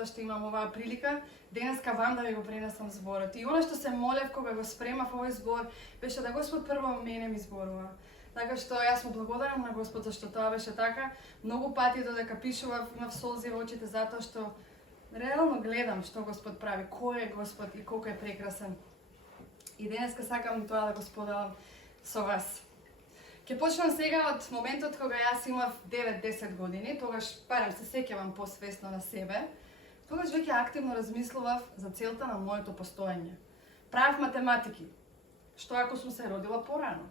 затоа што имам оваа прилика денеска вам да ви го пренесам зборот. И она што се молев кога го спремав овој збор беше да Господ прво мене ми зборува. Така што јас му благодарам на Господ зашто тоа беше така. Многу пати додека пишував имав солзи во очите затоа што реално гледам што Господ прави, кој е Господ и колку е прекрасен. И денеска сакам тоа да го споделам со вас. Ке почнам сега од моментот кога јас имав 9-10 години, тогаш барем се сеќавам посвесно на себе, тогаш веќе активно размислував за целта на моето постоење. Правев математики. Што ако сум се родила порано?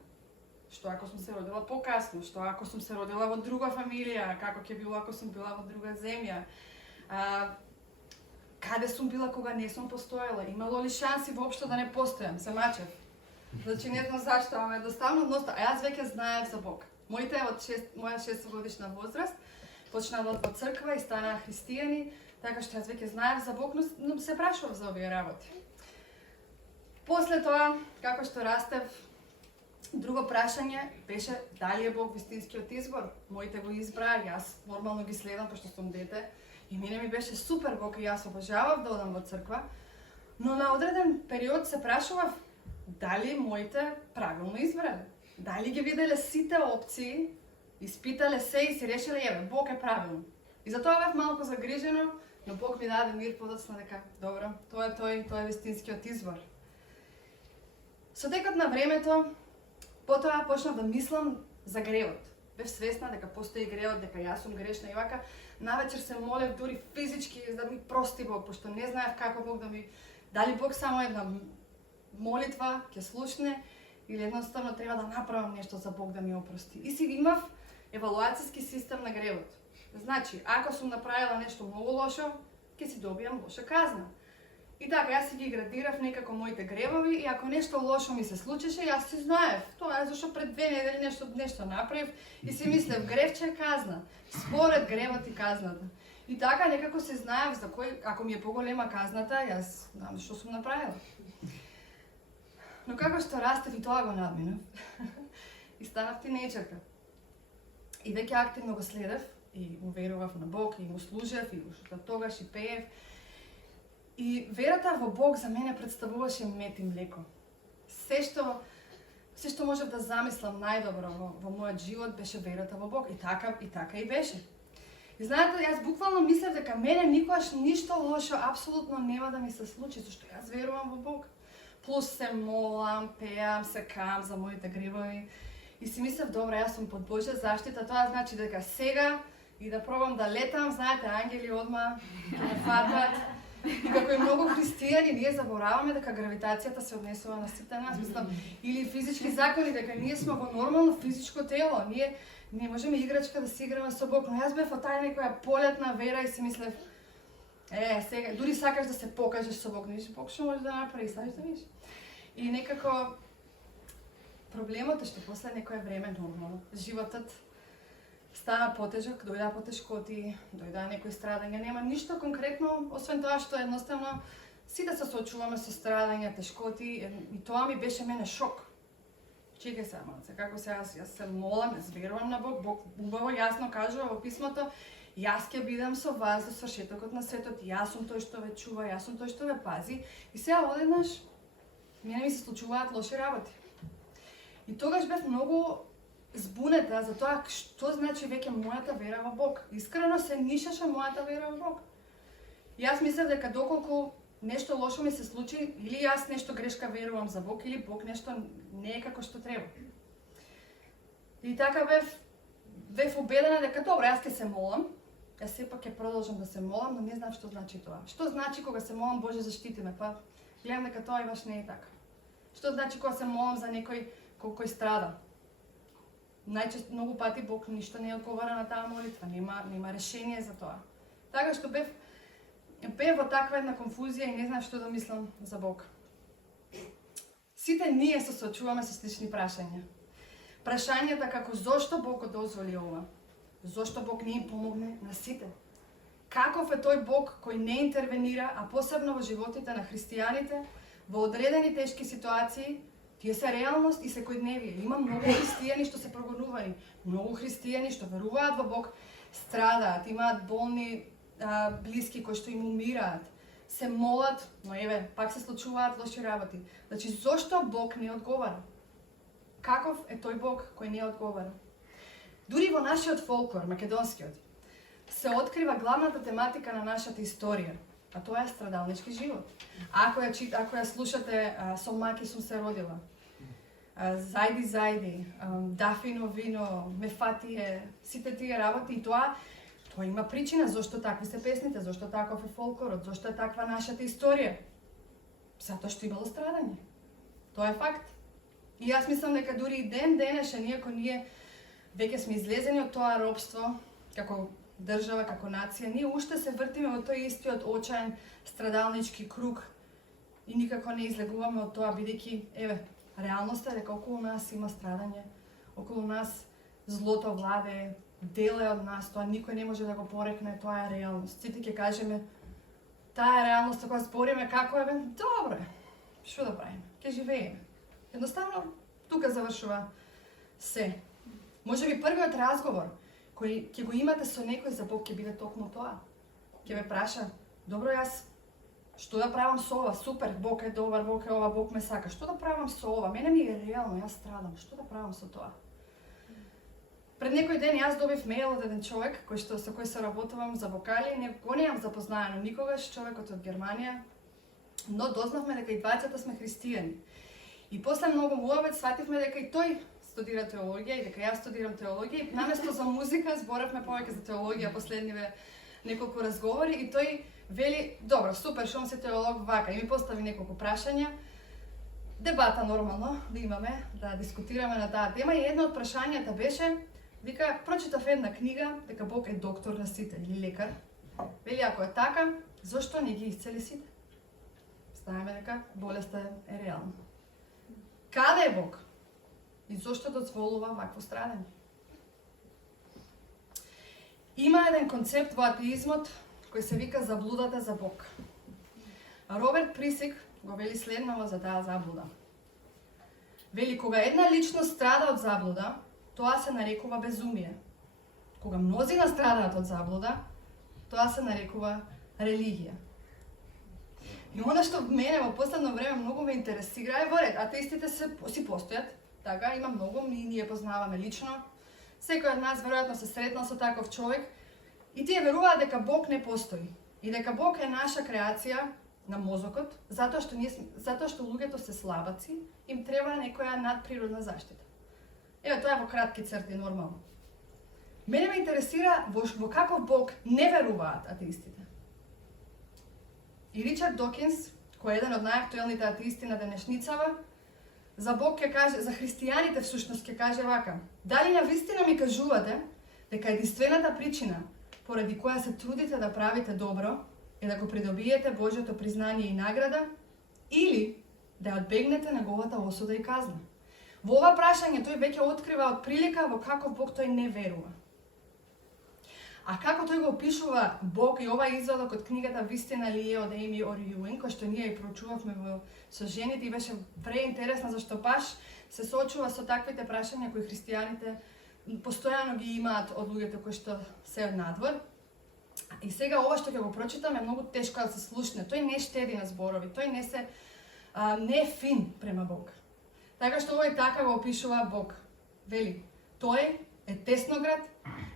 Што ако сум се родила покасно? Што ако сум се родила во друга фамилија? Како ќе било ако сум била во друга земја? Каде сум била кога не сум постоела? Имало ли шанси воопшто да не постојам? Се мачев. Значи не знам зашто, ама едноставно односно, а јас веќе знаев за Бог. Моите од моја 6-годишна возраст почнаа во црква и станаа христијани, така што јас веќе знаев за Бог, но се прашував за овие работи. После тоа, како што растев, друго прашање беше дали е Бог вистинскиот избор. Моите го избраа, јас нормално ги следам пошто сум дете и мене ми беше супер Бог и јас обожавав да одам во црква, но на одреден период се прашував дали моите правилно избрале? Дали ги виделе сите опции, испитале се и си решиле, еве, Бог е правилно. И затоа бев малку загрижена, но Бог ми даде мир подоцна дека, добро, тоа е тој, тоа е вистинскиот избор. Со текот на времето, потоа почнав да мислам за гревот. Бев свесна дека постои гревот, дека јас сум грешна и вака, навечер се молев дури физички да ми прости Бог, пошто не знаев како Бог да ми... Дали Бог само една молитва ќе слушне или едноставно треба да направам нешто за Бог да ми опрости. И си имав евалуацијски систем на гревот. Значи, ако сум направила нешто многу лошо, ќе си добијам лоша казна. И така, јас си ги градирав некако моите гревови и ако нешто лошо ми се случеше, јас си знаев. Тоа е зашто пред 2 недели нешто направив и си мислев, гревче е казна. Според гревот и казната. И така, некако се знаев за кој, ако ми е поголема казната, јас знам што сум направила. Но како што растев и тоа го надминав, и станав тинејџерка. И веќе активно го следев, и му верував на Бог, и му служев, и уште тогаш и пеев. И верата во Бог за мене представуваше мед и млеко. Се што можев да замислам најдобро во мојот живот беше верата во Бог. И така и беше. И знаете, јас буквално мислев дека мене никогаш ништо лошо апсолутно нема да ми се случи, зашто јас верувам во Бог. Плюс се молам, пеам, се кам за моите гревови. И си мислев, добро, јас сум под Божја заштита, тоа значи дека сега и да пробам да летам, знаете, ангели одма ме фатат. И како и многу христијани, ние забораваме дека гравитацијата се однесува на сите нас, мислам, или физички закони, дека ние сме во нормално физичко тело, ние не можеме играчка да си играме со Бог, но јас бев од тај некоја полетна вера и си мислев, сега, дури сакаш да се покажеш со Бог, не виж, Бог што може да направи, сакаш да виж. И некако, проблемот е што после некое време нормално, животот стана потежок, дојдаа потешкоти, дојдаа некои страдања, нема ништо конкретно, освен тоа што едноставно сите се соочуваме со страдања, тешкоти, и тоа ми беше мене шок. Чекај се, малце, како се јас се молам, јас верувам на Бог, Бог убаво јасно кажува во писмото, јас ќе бидам со вас до свршетокот на светот, јас сум тој што ве чува, јас сум тој што ве пази, и сега одеднаш мене ми се случуваат лоши работи. И тогаш бев многу збунета за тоа што значи веќе мојата вера во Бог. Искрено се нишаше мојата вера во Бог. Јас мислев дека доколку нешто лошо ми се случи, или јас нешто грешка верувам за Бог, или Бог нешто не е како што треба. И така бев убедена дека добро, јас ќе се молам, јас сепак ќе продолжам да се молам, но не знам што значи тоа. Што значи кога се молам, Боже заштити ме, па гледам дека тоа и баш не е така. Што значи кога се молам за некој кој страда? Најчесто многу пати Бог ништо не одговара на таа молитва, нема решение за тоа. Така што бев во таква една конфузија и не знам што да мислам за Бог. Сите ние се соочуваме со слични прашања. Прашањата како зошто Бог го дозволи ова? Зошто Бог не им помогне на сите? Каков е тој Бог кој не интервенира, а посебно во животите на христијаните, во одредени тешки ситуации? Тие се реалност и секојдневие. Има многу христијани што се прогонувани, многу христијани што веруваат во Бог, страдаат, имаат болни блиски кои што им умираат, се молат, но еве, пак се случуваат лоши работи. Значи, зошто Бог не одговара? Каков е тој Бог кој не одговара? Дури во нашиот фолклор, македонскиот, се открива главната тематика на нашата историја, а тоа е страдалнички живот. Ако ја слушате Со маки сум се родила, Зајди, зајди, Дафино вино, Мефатие, сите тие работи и тоа има причина зошто такви се песните, зошто таков е фолклорот, зошто е таква нашата историја. Затоа што имало страдање. Тоа е факт. И јас мислам дека дури и ден денешен, иако ние веќе сме излезени од тоа робство, како држава, како нација, ние уште се вртиме во тој истиот очаен страдалнички круг и никако не излегуваме од тоа, бидејќи, еве, реалноста е дека околу нас има страдање, околу нас злото владее, дел е од нас, тоа никој не може да го порекне, тоа е реалност. Сите ќе кажеме, таа е реалност, кога збориме како е, добро е, што да правиме, ќе живееме. Едноставно, тука завршува се. Може би првиот разговор кој ќе го имате со некој за Бог ќе биде токму тоа. Ќе ве праша, добро јас, што да правам со ова? Супер, Бог е добар, Бог е ова, Бог ме сака. Што да правам со ова? Мене ми е реално, јас страдам. Што да правам со тоа? Пред некој ден јас добив мејл од еден човек со кој се работувам за вокали, не го неам запознаено никогаш, човекот од Германија, но дознавме дека и двајцата сме христијани. И после многу муабет свативме дека и тој студира теологија и дека јас студирам теологија. Наместо за музика зборавме повеќе за теологија последниве неколку разговори и тој вели, добро, супер, шум се теолог вака, и ми постави неколку прашања. Дебата нормално да имаме, да дискутираме на таа тема и едно од прашањата беше, вика, прочитав една книга дека Бог е доктор на сите или лекар. Вели, ако е така, зошто не ги исцели сите? Знаеме дека болеста е реална. Каде е Бог? И зошто дозволува вакво страдање? Има еден концепт во атеизмот кој се вика заблудата за Бог. Роберт Присик го вели следново за таа заблуда. Вели, кога една личност страда од заблуда, тоа се нарекува безумие. Кога мнозина страдаат од заблуда, тоа се нарекува религија. И она што мене во последно време многу ме интересира е во ред. Атеистите си постојат, така, има многу, ние познаваме лично. Секој од нас веројатно се сретнал со таков човек и тие веруваат дека Бог не постои и дека Бог е наша креација на мозокот, затоа што луѓето се слабаци, им треба некоја надприродна заштита. Еве, тоа е во кратки црти нормално. Мене ме интересира во каков Бог не веруваат атеистите. И Ричард Докинс, кој е еден од најактуелните атеисти на денешницава, за Бог ќе каже, за христијаните всушност ќе каже вака: дали навистина ми кажувате дека единствената причина поради која се трудите да правите добро е да го придобиете Божјото признание и награда, или да одбегнете неговата осуда и казна? Во ова прашање тој веќе открива од прилика во каков Бог тој не верува. А како тој го опишува Бог, и ова извадок од книгата Вистина ли е од Ейми Оријуин, кој што ние и проучувавме со жените и беше преинтересно зашто баш се соочува со таквите прашања кои христијаните постојано ги имаат од луѓето кои што се од надвор. И сега ова што ќе го прочитам е многу тешко да се слушне. Тој не штеди на зборови, тој не е фин према Бог. Така што овој така го опишува Бог. Вели, тој е тесноград,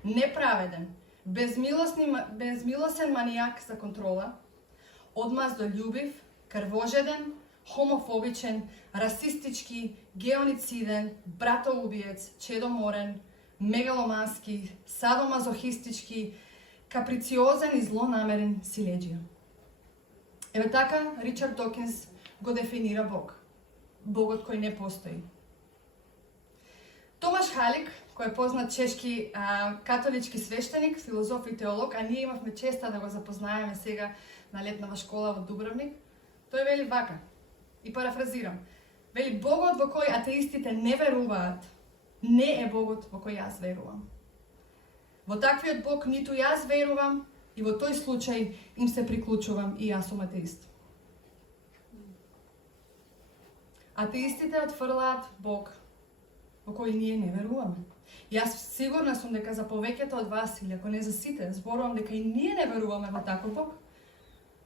неправеден, безмилосен манијак за контрола, одмаздолюбив, крвожеден, хомофобичен, расистички, геонициден, братоубиец, чедоморен, мегаломански, садомазохистички, каприциозен и злонамерен силеđija. Еве така Ричард Докинс го дефинира Бог. Богот кој не постои. Томаш Халик, кој е познат чешки католички свештеник, филозоф и теолог, а ние имавме честа да го запознаеме сега на летнава школа во Дубровник, тој вели вака, и парафразирам, вели, Богот во кој атеистите не веруваат, не е Богот во кој јас верувам. Во таквиот Бог ниту јас верувам и во тој случај им се приклучувам и јас сум атеист. Атеистите отфрлаат Бог во кој ние не веруваме. Јас сигурна сум дека за повеќето од вас, или ако не за сите, зборувам дека и ние не веруваме во таков Бог,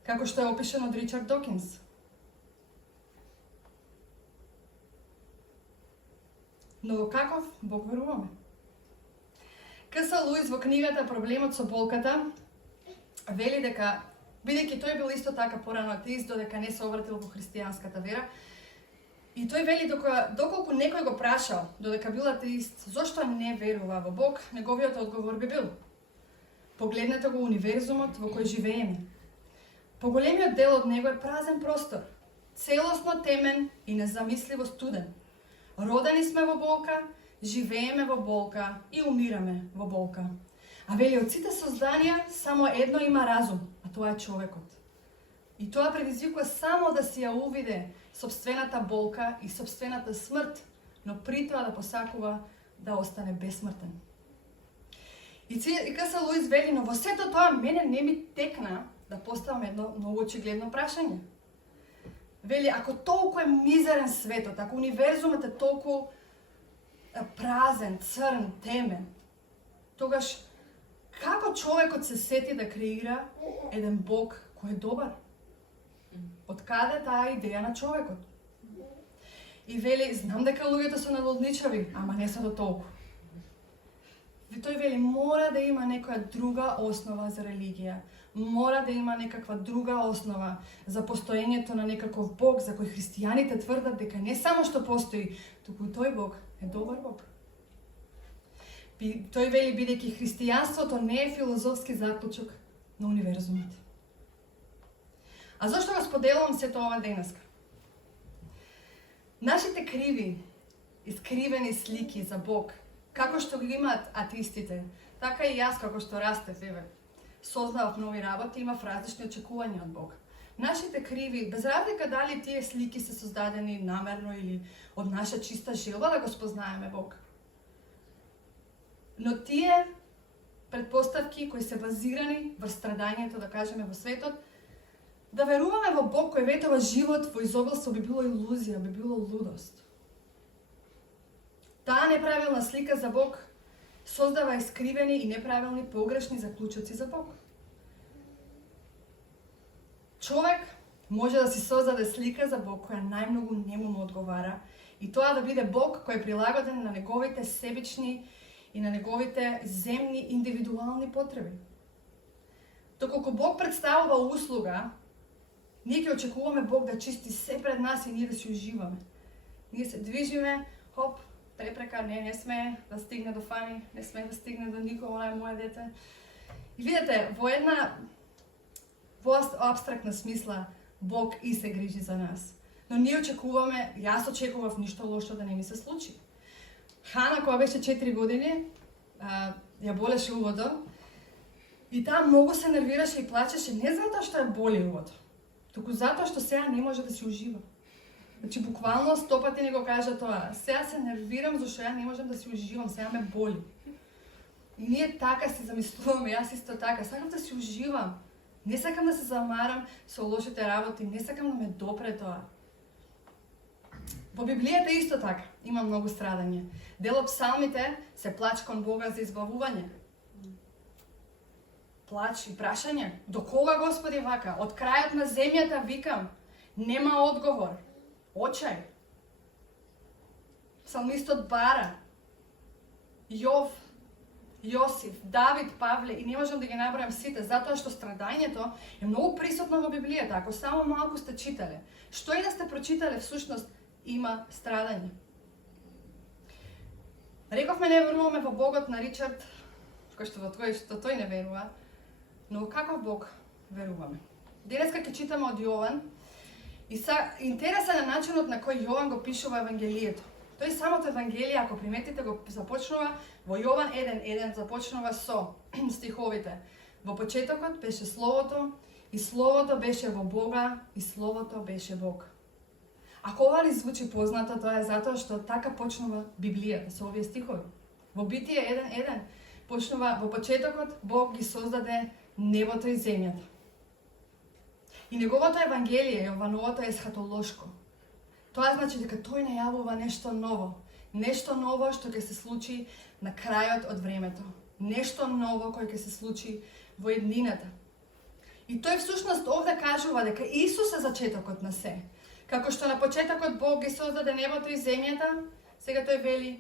како што е опишан од Ричард Докинс. Но во каков Бог веруваме? К.С. Луис во книгата Проблемот со болката вели дека, бидејќи тој бил исто така порано атеист, додека не се обратил во христијанската вера, и тој вели доколку некој го прашал, додека бил атеист, зошто не верува во Бог, неговиот одговор би бил: погледнете го универзумот во кој живееме. Поголемиот дел од него е празен простор, целосно темен и незамисливо студен. Родени сме во болка, живееме во болка и умираме во болка. А вели, од сите созданија само едно има разум, а тоа е човекот. И тоа предизвикува само да си ја увиде собствената болка и собствената смрт, но при тоа да посакува да остане безсмртен. И К.С. Луис вели, но во сето тоа мене не ми текна да поставам едно многу очигледно прашање. Вели, ако толку е мизерен светот, ако универзумот е толку празен, црн, темен, тогаш како човекот се сети да креира еден Бог кој е добар? Од каде таа идеја на човекот? И вели, знам дека луѓето се налудничави, ама не се до толку. И тој вели, мора да има некоја друга основа за религија. Мора да има некаква друга основа за постоењето на некаков Бог за кој христијаните тврдат дека не само што постои, туку и тој Бог е добар Бог. Тој вели, бидејќи христијанството не е филозофски заклучок на универзумот. А зошто го споделувам сето ова денеска? Нашите криви, искривени слики за Бог, како што ги имаат атеистите, така и јас како што растев, сознавав нови работи, имав различни очекувања од Бог. Нашите криви, без разлика дали тие слики се создадени намерно или од наша чиста желба да го спознаеме Бог. Но тие предпоставки кои се базирани во страдањето, да кажеме, во светот, да веруваме во Бог кој ветува живот во изобилство би било илузија, би било лудост. Таа неправилна слика за Бог создава искривени и неправилни погрешни заклучоци за Бог. Човек може да си создаде слика за Бог која најмногу не му одговара и тоа да биде Бог кој е прилагоден на неговите себични и на неговите земни индивидуални потреби. Доколку Бог представува услуга, ние ќе очекуваме Бог да чисти се пред нас и ние да си уживаме. Ние се движиме, хоп, препрека, не сме да стигне до Фани, не сме да стигне до никого, она е моје дете. И видите, во абстрактна смисла, Бог и се грижи за нас. Но ние очекуваме, јас очекував ништо лошо да не ми се случи. Хана, која беше 4 години, ја болеше уводо, и таа многу се нервираше и плачеше не затоа што ја боли уводо, туку затоа што сега не може да се ужива. Значи, буквално 100 пати не го кажа тоа. Сега се нервирам зашто ја не можам да се уживам, сега ме боли. И ние така се замислуваме, јас исто така, сакам да се уживам. Не сакам да се замарам со лошите работи, не сакам да ме допре тоа. Во Библијата исто така има многу страдање. Дел од псалмите се плач кон Бога за избавување. Плач и прашање. До кога, Господи, вака? Од крајот на земјата викам, нема одговор. Очај. Псалмистот бара. Јов, Јосиф, Давид, Павле, и не можам да ги набројам сите, затоа што страдањето е многу присутно во Библијата, ако само малку сте читале. Што и да сте прочитале, всушност има страдање. Рековме не веруваме во Богот на Ричард, кој што тој не верува, но каков Бог веруваме? Денеска ќе читаме од Јован, и интересен е начинот на кој Јован го пишува Евангелието. Тој самото Евангелие, ако приметите, го започнува во Јован 1.1, започнува со стиховите. Во почетокот беше Словото, и Словото беше во Бога, и Словото беше Бог. Ако ова ли звучи познато, тоа е затоа што така почнува Библијата со овие стихови. Во Битие 1.1 почнува во почетокот Бог ги создаде небото и земјата. И неговото Евангелие, Јовановото, е есхатолошко. Тоа значи дека тој најавува нешто ново. Нешто ново што ќе се случи на крајот од времето. Нешто ново кој ќе се случи во еднината. И тој всушност овде кажува дека Исус е зачетокот на се. Како што на почетокот Бог ги создаде небото и земјата, сега тој вели,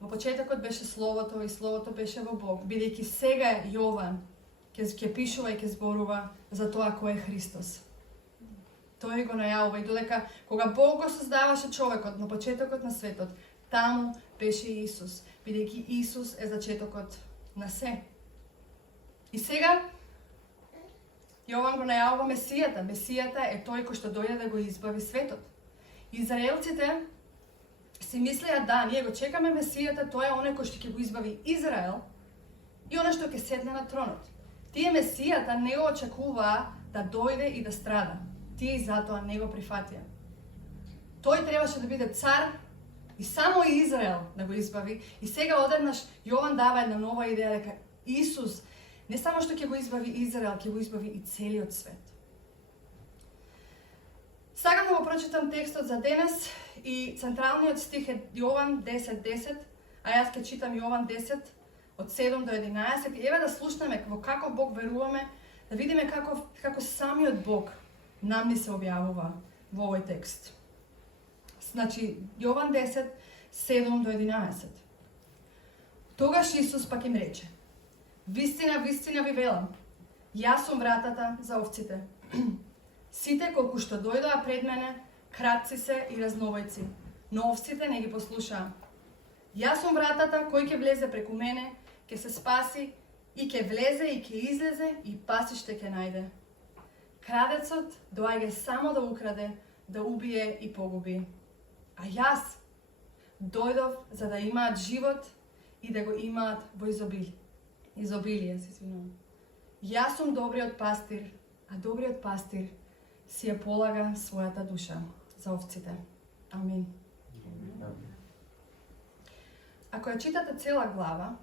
во почетокот беше Словото и Словото беше во Бог, бидејќи сега Јован ќе пишува и ќе зборува за тоа кој е Христос. Тој го најавува и додека кога Бог го создаваше човекот на почетокот на светот, таму беше Исус, бидејќи Исус е зачетокот на се. И сега Јован го најавува Месијата. Месијата е тој кој што дојде да го избави светот. Израелците си мислеа да, ние го чекаме Месијата, тој е оној кој што ќе го избави Израел и оној што ќе седне на тронот. Тие Месијата не го очекуваа да дојде и да страда. Тие и затоа не го прифатија. Тој требаше да биде цар и само Израел да го избави. И сега одеднаш Јован дава една нова идеја дека Исус не само што ќе го избави Израел, ќе го избави и целиот свет. Сакам да го прочитам текстот за денес и централниот стих е Јован 10:10, а јас ќе читам Јован 10 од 7 до 11 и еве да слушнеме во каков Бог веруваме, да видиме како самиот Бог нам ни се објавува во овој текст. Значи, Јован 10, 7 до 11. Тогаш Исус пак им рече: Вистина, вистина ви велам, јас сум вратата за овците. Сите колку што дојдоа пред мене, кратци се и разновојци, но овците не ги послушаа. Јас сум вратата, кој ќе влезе преку мене, ќе се спаси, и ќе влезе и ќе излезе и пасиште ќе најде. Крадецот доаѓа само да украде, да убие и погуби. А јас дојдов за да имаат живот и да го имаат во изобилие, се извинувам. Јас сум добриот пастир, а добриот пастир си ја полага својата душа за овците. Амин. Ако ја читате цела глава,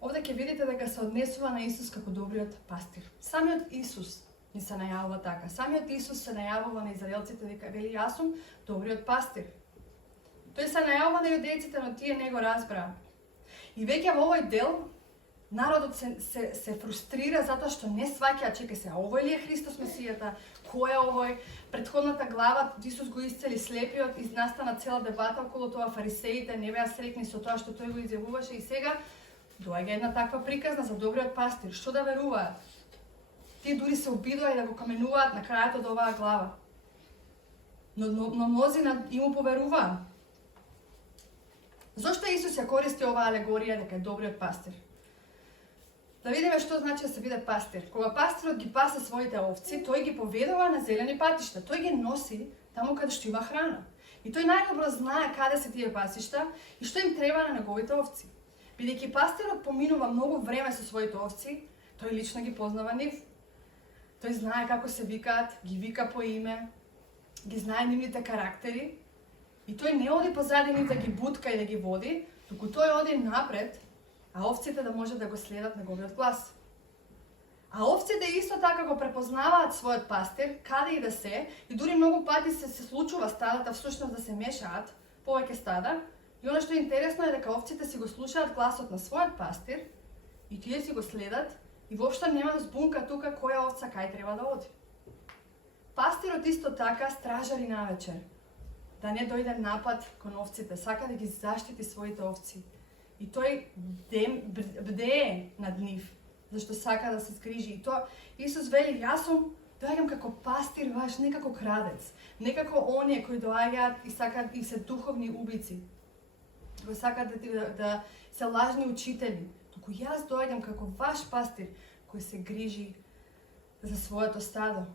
овде ќе видите дека се однесува на Исус како добриот пастир. Самиот Исус ни се најавува така. Самиот Исус се најавува на израелците дека вели јас сум добриот пастир. Тој се најавува на јудејците, но тие не го разбраа. И веќе во овој дел народот се фрустрира затоа што не сваќа, чекај се, а овој ли е Христос Месијата? Кој е овој? Предходната глава Исус го исцели слепиот и настана цела дебата околу тоа, фарисеите не беа среќни со тоа што тој го изјавуваше и сега доаѓа една таква приказна за добриот пастир. Што да веруваат? Тие дури се обидоа и да го каменуваат на крајот од оваа глава. Но мнозина и му поверуваа. Зошто Исус ја користи оваа алегорија дека е добриот пастир? Да видиме што значи да се биде пастир. Кога пастирот ги пасе своите овци, тој ги поведува на зелени патишта. Тој ги носи таму каде што има храна. И тој најдобро знае каде се тие пасишта и што им треба на неговите овци. Бидејќи пастирот поминува многу време со своите овци, тој лично ги познава нив. Тој знае како се викаат, ги вика по име, ги знае нивните карактери и тој не оди позади нив да ги бутка и да ги води, туку тој оди напред, а овците да може да го следат неговиот глас. А овците исто така го препознаваат својот пастир, каде и да се, и дури многу пати се случува стадата всушност да се мешаат, повеќе стада, и оно што е интересно е дека овците си го слушаат гласот на својот пастир, и тие си го следат, и воопшто нема збунка тука која овца кај треба да оди. Пастирот исто така стражари навечер, да не дојде напад кон овците, сака да ги заштити своите овци. И тој бдее над нив, зашто сака да се згрижи. И тоа Исус вели, јас сум доаѓам како пастир ваш, не како крадец, не како оние кои доаѓаат и сакаат и се духовни убици, кои сакаат да се лажни учители. Туку јас доаѓам како ваш пастир, кој се грижи за своето стадо.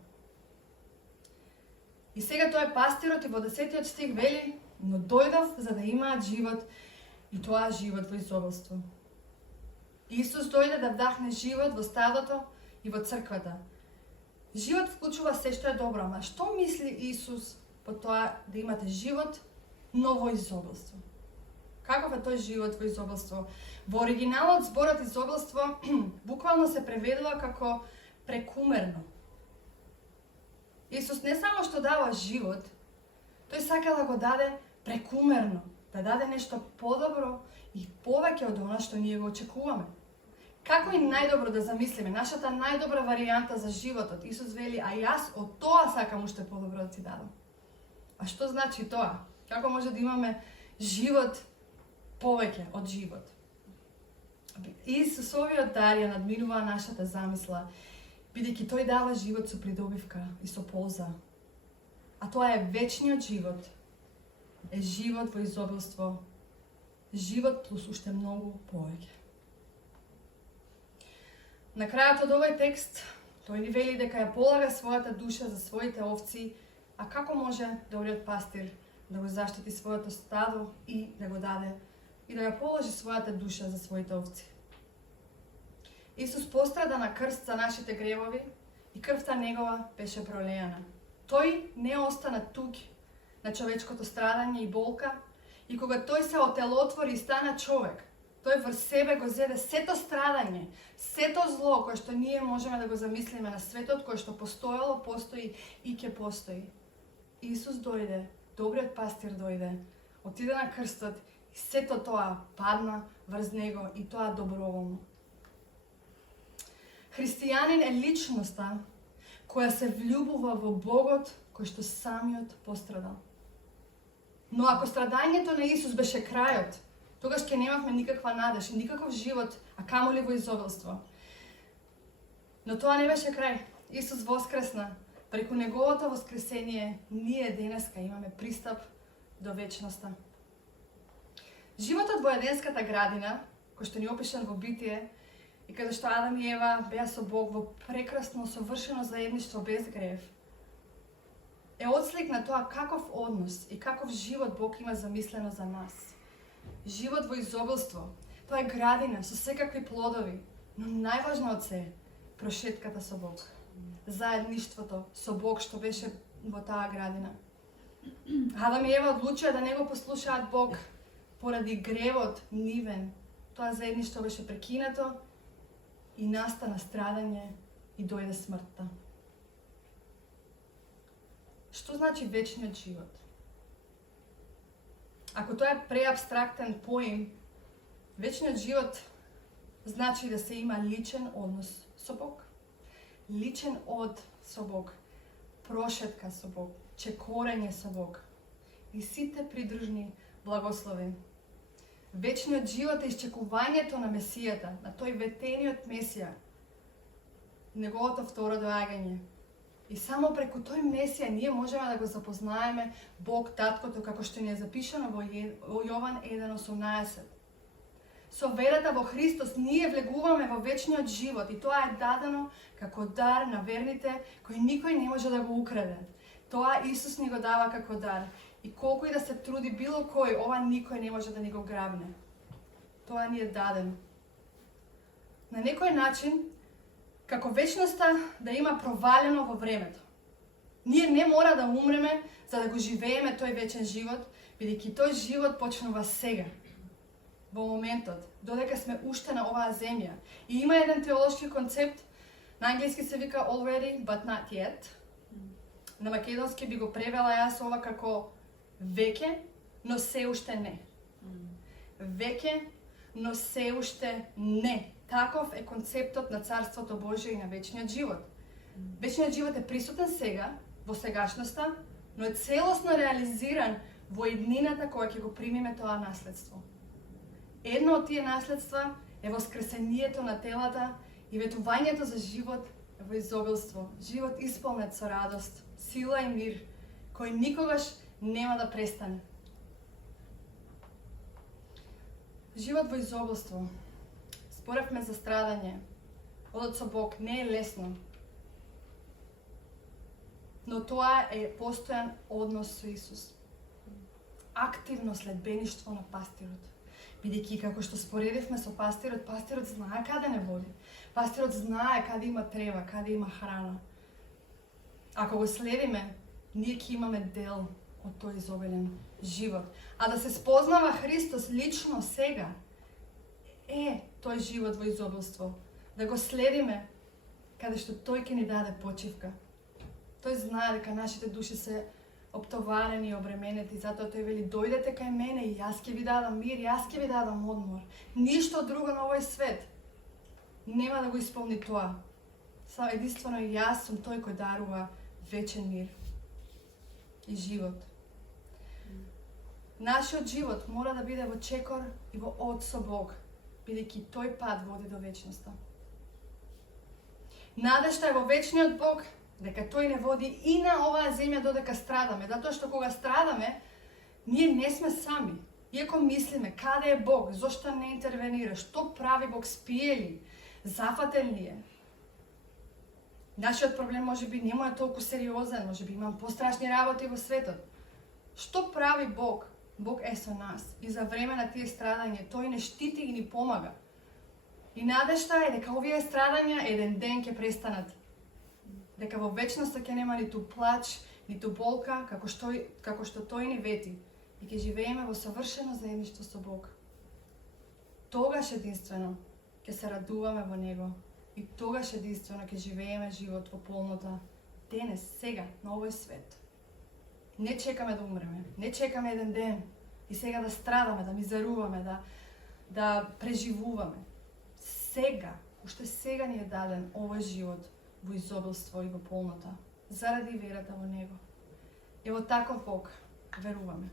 И сега тој пастирот и во 10 стих вели, но дојдов за да имаат живот и тоа живот во изобилство. Исус дојде да вдахне живот во стадото и во црквата. Живот вклучува се што е добро, ама што мисли Исус по тоа да имате живот, но во изобилство? Каков е тој живот во изобилство? Во оригиналот зборот изобилство буквално се преведува како прекумерно. Исус не само што дава живот, тој сака да го даде прекумерно. да даде нешто подобро и повеќе од она што ние го очекуваме. Како и најдобро да замислиме, нашата најдобра варијанта за животот, Исус вели, а јас од тоа сакам уште подобро да ти дадам. А што значи тоа? Како може да имаме живот повеќе од живот? Исусовиот дар ја надминува нашата замисла, бидејќи тој дава живот со придобивка и со полза. А тоа е вечниот живот, е живот во изобилство, живот плюс уште многу повеќе. На крајот од овој текст, тој ни вели дека ја полага својата душа за своите овци, а како може добриот пастир да го заштити своето стадо и да го даде и да ја положи својата душа за своите овци. Исус пострада на крст за нашите гревови и крвта негова беше пролејана. Тој не остана туѓ на човечкото страдање и болка, и кога тој се отелотвори и стана човек, тој во себе го зеде сето страдање, сето зло кое што ние можеме да го замислиме на светот, кое што постоело, постои и ќе постои. Исус дојде, добриот пастир дојде, отиде на крстот и сето тоа падна врз него и тоа доброволно. Христијанин е личноста која се влюбува во Богот кој што самиот пострадал. Но ако страдањето на Исус беше крајот, тогаш ќе немавме никаква надеж и никаков живот, а камоли во изобилство. Но тоа не беше крај. Исус воскресна. Преку неговото воскресение ние денеска имаме пристап до вечноста. Животот во Еденската градина, кој што ни опишан во Битие, и каде што Адам и Ева беа со Бог во прекрасно совршено заедништво без грев, е одслик на тоа каков однос и каков живот Бог има замислено за нас. Живот во изобилство. Тоа е градина со секакви плодови, но најважно од се прошетката со Бог. Заедништвото со Бог што беше во таа градина. Адам и Ева одлучија да не го послушаат Бог поради гревот нивен. Тоа заедништво беше прекинато и настана страдање и дојде смртта. Што значи вечниот живот? Ако тоа е преабстрактен поим, вечниот живот значи да се има личен однос со Бог. Личен од со Бог, прошетка со Бог, чекорење со Бог и сите придружни благослови. Вечниот живот е исчекувањето на Месијата, на тој ветениот Месија, неговото второ доаѓање. И само преку тој Месија ние можеме да го запознаеме Бог Таткото, како што ни е запишано во Јован 1:18. Со верата во Христос ние влегуваме во вечниот живот и тоа е дадено како дар на верните кој никој не може да го украде. Тоа Исус ни го дава како дар. И колку и да се труди било кој, ова никој не може да ни го грабне. Тоа ни е дадено. На некој начин, како вечноста да има провалено во времето. Ние не мора да умреме за да го живееме тој вечен живот, бидејќи тој живот почнува сега, во моментот, додека сме уште на оваа земја. И има еден теолошки концепт, на англиски се вика already but not yet. На македонски би го превела јас ова како веќе, но се уште не. Веќе, но се уште не. Таков е концептот на Царството Божие и на вечниот живот. Вечниот живот е присутен сега, во сегашноста, но е целосно реализиран во еднината која ќе го примиме тоа наследство. Едно од тие наследства е воскресението на телата и ветувањето за живот во изобилство. Живот исполнет со радост, сила и мир, кој никогаш нема да престане. Живот во изобилство. Зборевме за страдање. Одот со Бог не е лесно. Но тоа е постојан однос со Исус. Активно следбеништво на пастирот. Бидејќи како што споредивме со пастирот, пастирот знае каде не води. Пастирот знае каде има трева, каде има храна. Ако го следиме, ние ќе имаме дел од тој изобилен живот. А да се спознава Христос лично сега, е тој живот во изобилство. Да го следиме каде што тој ќе ни даде почивка. Тој знае дека нашите души се оптоварени и обременети, затоа тој вели дојдете кај мене и јас ќе ви дадам мир, јас ќе ви дадам одмор. Ништо друго на овој свет нема да го исполни тоа. Само единствено јас сум тој кој дарува вечен мир и живот. Нашиот живот мора да биде во чекор и во од со Бог, бидејќи тој пат води до вечноста. Надежта е во вечниот Бог, дека тој не води и на оваа земја додека страдаме, затоа што кога страдаме, ние не сме сами. Иако мислиме каде е Бог, зошто не интервенира, што прави Бог, спие ли, зафатен ли е. Нашиот проблем можеби нема е толку сериозен, можеби имам пострашни работи во светот. Што прави Бог? Бог е со нас и за време на тие страдања тој не штити и ни помага. И надежта е дека овие страдања еден ден ќе престанат. Дека во вечноста ќе нема ниту плач, ниту болка, како што тој ни вети, и ќе живееме во совршено заедништво со Бог. Тогаш единствено ќе се радуваме во Него и тогаш единствено ќе живееме живот во полнота денес, сега, на овој свет. Не чекаме да умреме, не чекаме еден ден и сега да страдаме, да мизеруваме, да преживуваме. Сега, уште сега ни е даден овој живот во изобилство и во полнота, заради верата во Него. И во таков Бог веруваме,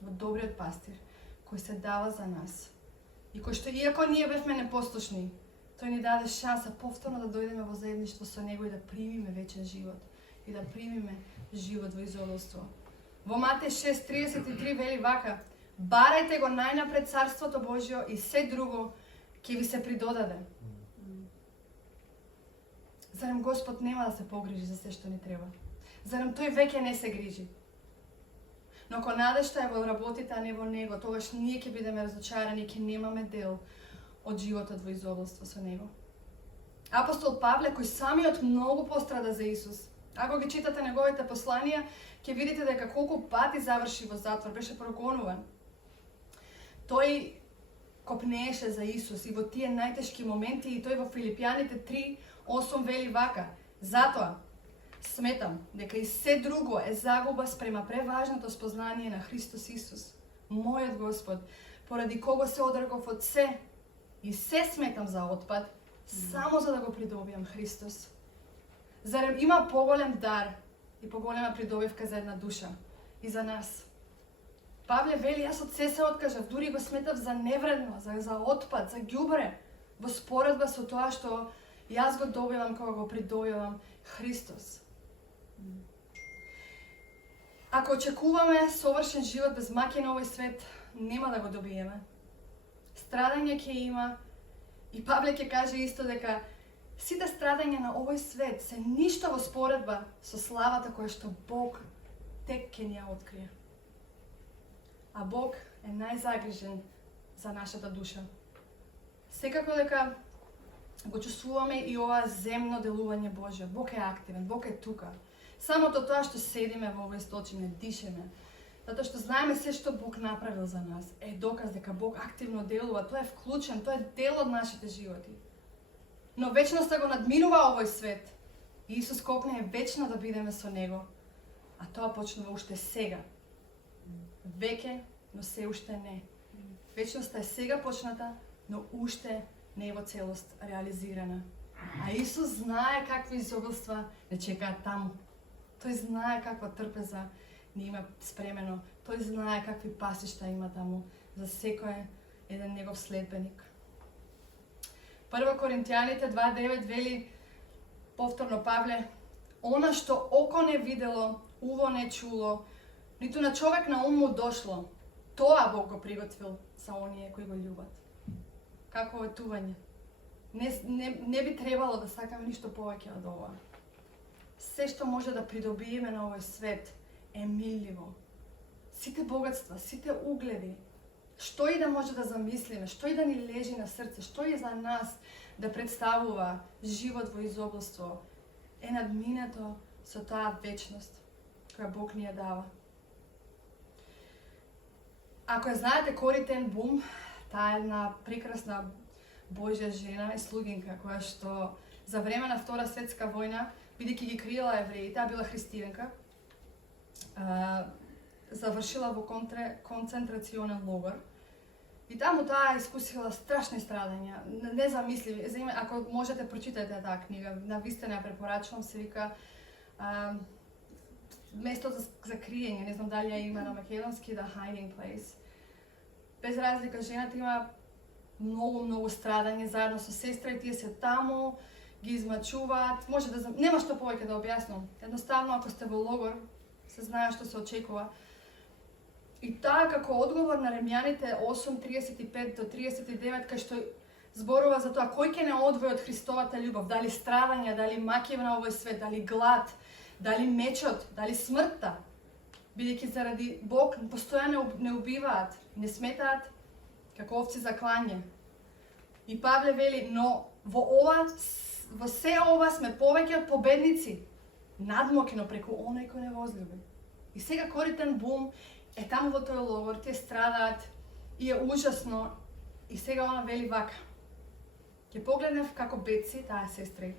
во добриот пастир, кој се дава за нас. И кој што, иако ние бевме непослушни, тој ни даде шанса повторно да дојдеме во заедништво со Него и да примиме вечен живот. И да примиме живот во изобилство. Во Матеј 6:33 вели вака: барајте го најнапред Царството Божјо и се друго ќе ви се придодаде. Зарем Господ нема да се погрижи за се што ни треба? Зарем тој веќе не се грижи? Но ако надежта е во работите, а не во Него, тогаш ние ќе бидеме разочарани и ќе немаме дел од животот во изобилство со Него. Апостол Павле, кој самиот многу пострада за Исус, ако ги читате неговите посланија, ќе видите дека колку пати заврши во затвор, беше прогонуван. Тој копнееше за Исус и во тие најтешки моменти, и тој во Филипјаните 3:8 вели вака: затоа сметам дека и се друго е загуба спрема преважното спознание на Христос Исус, мојот Господ, поради кого се одреков од се и се сметам за отпад, само за да го придобиам Христос. Зарем има поголем дар и поголема придобивка за една душа и за нас? Павле вели: јас од се откажав, дури го сметав за невредно, за отпад, за ѓубре, во споредба со тоа што јас го добивам кога го придобивам Христос. Ако очекуваме совршен живот без маки на овој свет, нема да го добиеме. Страдање ќе има и Павле ќе каже исто дека сите страдања на овој свет се ништо во споредба со славата која што Бог тек ќе ни ја открие. А Бог е најзагрижен за нашата душа. Секако дека го чувствуваме и ова земно делување Божјо. Бог е активен, Бог е тука. Самото тоа што седиме во овој столчине, дишеме, затоа што знаеме се што Бог направил за нас, е доказ дека Бог активно делува, тој е вклучен, тој е дел од нашите животи. Но вечноста го надминува овој свет. И Исус копне е вечно да бидеме со Него, а тоа почнува уште сега. Веќе, но се уште не. Вечноста е сега почната, но уште не е во целост реализирана. А Исус знае какви изобилства не чекаат таму. Тој знае каква трпеза ни има спремено. Тој знае какви пасишта има таму за секој еден негов следбеник. 1 Коринтијаните 2:9 вели повторно Павле: она што око не видело, уво не чуло, ниту на човек на ум му дошло, тоа Бог го приготвил за оние кои го љубат. Како ветување. Не би требало да сакаме ништо повеќе од ова. Се што може да придобиеме на овој свет е милливо. Сите богатства, сите угледи, што и да може да замислиме, што и да ни лежи на срце, што и за нас да представува живот во изобилство, е надминато со таа вечност која Бог ни ја дава. Ако ја знаете Кори Тен Бум, таа е една прекрасна Божја жена и слугинка која што за време на Втора светска војна, бидејќи ги криела евреи, таа била христијанка, завршила во концентрационен логор. И таму таа искусила страшни страдања, незамисливи. Ако можете, прочитајте таа книга, навистина ја препорачувам, се вика место за криење, не знам дали ја има на македонски, The Hiding Place. Без разлика, жената има многу страдање заедно со сестра и тие се таму, ги измачуваат. Може да нема што повеќе да објаснам. Едноставно, ако сте во логор, се знае што се очекува. И таа како одговор на Ремјаните 8:35 до 39, кај што зборува за тоа кој ќе не одвои од Христовата љубов, дали страдања, дали маки на овој свет, дали глад, дали мечот, дали смртта, бидејќи заради Бог постојано не убиваат, не сметаат како овци за клање. И Павле вели, но во се ова сме повеќе од победници, надмокно преку оној кој не возлюби. И сега Коритен бум е таму во тој логор, тие страдаат и е ужасно. И сега она вели вака. Ќе погледнев како Беци, таа сестра,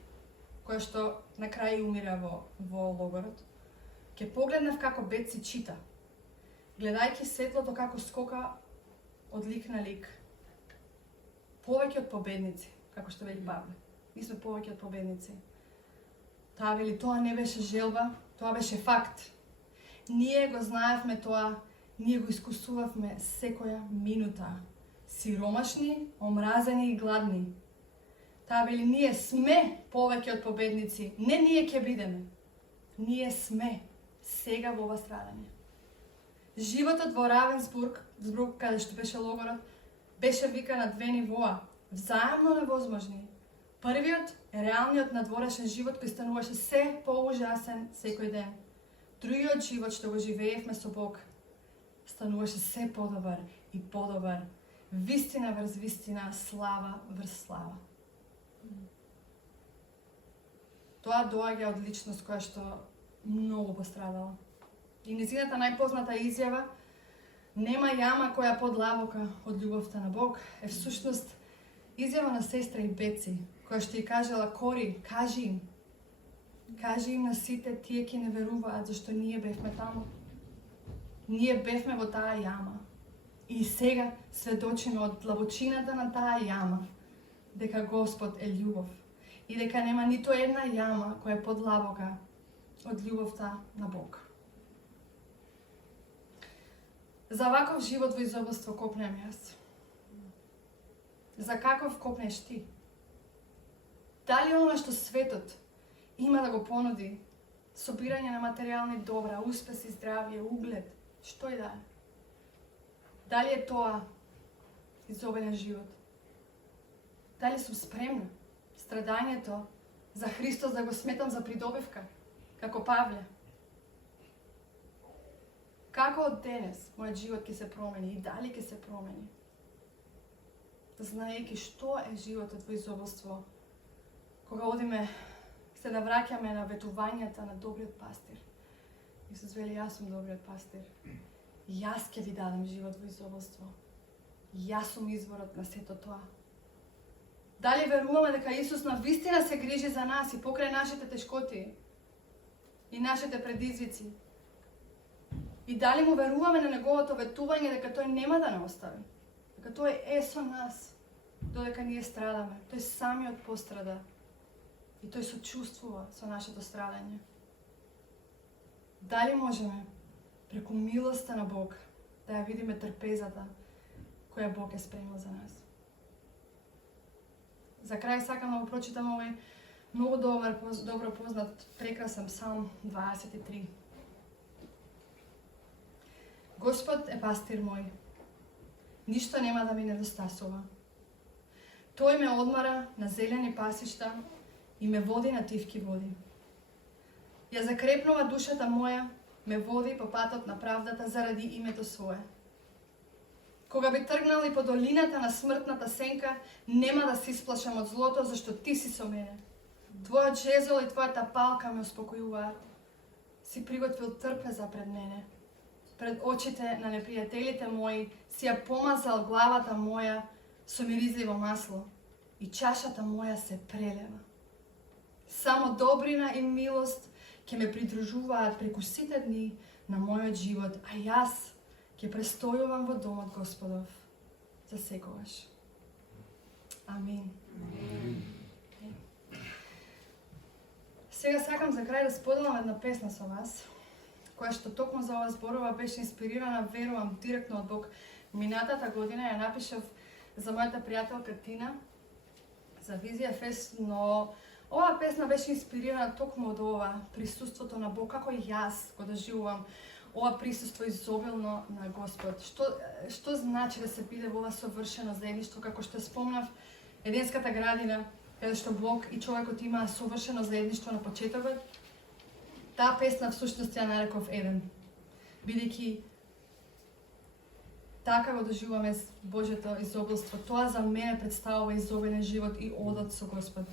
која што на крај умира во логорот. Ќе погледнев како Беци чита, гледајќи светлото како скока од лик на лик. Повеќе од победници, како што вели Павле. Ние сме повеќе од победници. Таа вели, тоа не беше желба, тоа беше факт. Ние го знаевме тоа, ние го искусувавме секоја минута. Сиромашни, омразени и гладни. Таа вели, ние сме повеќе од победници. Не ние ќе бидеме. Ние сме сега во ова страдање. Животот во Равенсбург, каде што беше логорот, беше вика на две нивоа, взаемно невозможни. Првиот е реалниот надворешен живот кој стануваше се поужасен секој ден. Другиот живот што го живеевме со Бог стануваше се подобар и подобар. Вистина врз вистина, слава врз слава. Тоа доаѓа од личност која што многу пострадала. И незината најпозната изјава нема јама која подлабока од љубовта на Бог е всушност изјава на сестра и Беци, која што ја кажала Кори, кажи им на сите тие ки не веруваат зашто ние бевме таму. Ние бевме во таа јама. И сега сведочиме од длабочината на таа јама дека Господ е љубов и дека нема ниту една јама која е подлабока од љубовта на Бог. За ваков живот во изобилство копнем јас. За каков копнеш ти? Дали она што светот има да го понуди, собирање на материјални добра, успеси, здравје, углед, што и да е? Дали е тоа изобилен живот? Дали сум спремна страдањето за Христос да го сметам за придобивка, како Павле? Како од денес мојот живот ќе се промени и дали ќе се промени? Знаејќи што е животот во изобилство, кога одиме, се навраќаме на ветувањата на добриот пастир. Исус вели, јас сум добриот пастир. Јас ќе ви дадам живот во изобилство. Јас сум изворот на сето тоа. Дали веруваме дека Исус на вистина се грижи за нас и покрај нашите тешкоти и нашите предизвици? И дали му веруваме на неговото ветување дека тој нема да не остави? Дека тој е со нас, додека ние страдаме. Тој самиот пострада и тој сочувствува со нашето страдање. Дали можеме преку милоста на Бог да ја видиме трпезата која Бог е спремил за нас? За крај сакам да го прочитам овој многу добро познат прекрасен Псалм 23. Господ е пастир мој, ништо нема да ми недостасува. Тој ме одмара на зелени пасишта и ме води на тивки води. Ја закрепнува душата моја, ме води по патот на правдата заради името свое. Кога би тргнал и по долината на смртната сенка, нема да се исплашам од злото, зашто ти си со мене. Твојот жезол и твојата палка ме успокојуваат. Си приготвил трпеза пред мене. Пред очите на непријателите мои си ја помазал главата моја со миризливо масло и чашата моја се прелева. Само добрина и милост ќе ме придружуваат преку сите дни на мојот живот, а јас ќе престојувам во домот Господов за секогаш. Амин. Сега сакам за крај да споделам една песна со вас, која што токму за ова зборува, беше инспирирана, верувам, директно од Бог. Минатата година ја напишав за мојата пријателка Тина, за Визија Фест, но оваа песна беше инспирирана токму од ова присуството на Бог, како и јас го доживувам ова присуство изобилно на Господ. Што значи да се биде во ова совршено заедништво, како што спомнав, Еденската градина, каде што Бог и човекот имаа совршено заедништво на почетокот, таа песна всушност ја нареков Еден, бидејќи така го доживуваме Божјето изобилство. Тоа за мене представува изобилен живот и одот со Господ.